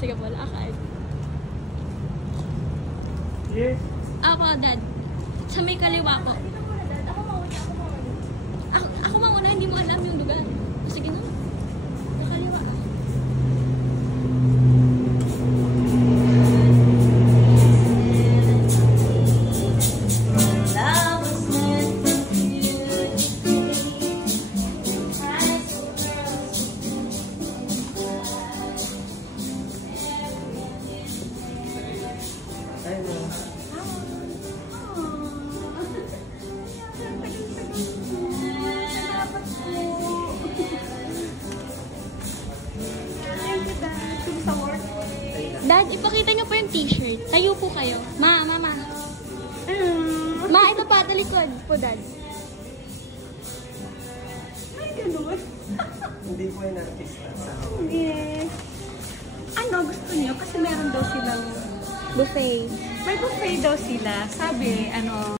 Sige po, lakad. Yes. Ako, Dad. Sa may kaliwa po. Dito muna, Dad. Ako mauna. Ako mauna, hindi mo alam yung lugar. Sige na. Sa kaliwa. Dad, ipakita niyo po yung t-shirt. Tayo po kayo. Mama. Ma, ito pa, talikod po, Dad. Ay, ganun. Hindi po yung artista sa Yes. Ano gusto niyo? Kasi meron daw silang Buffet. may buffet daw sila. Sabi, ano,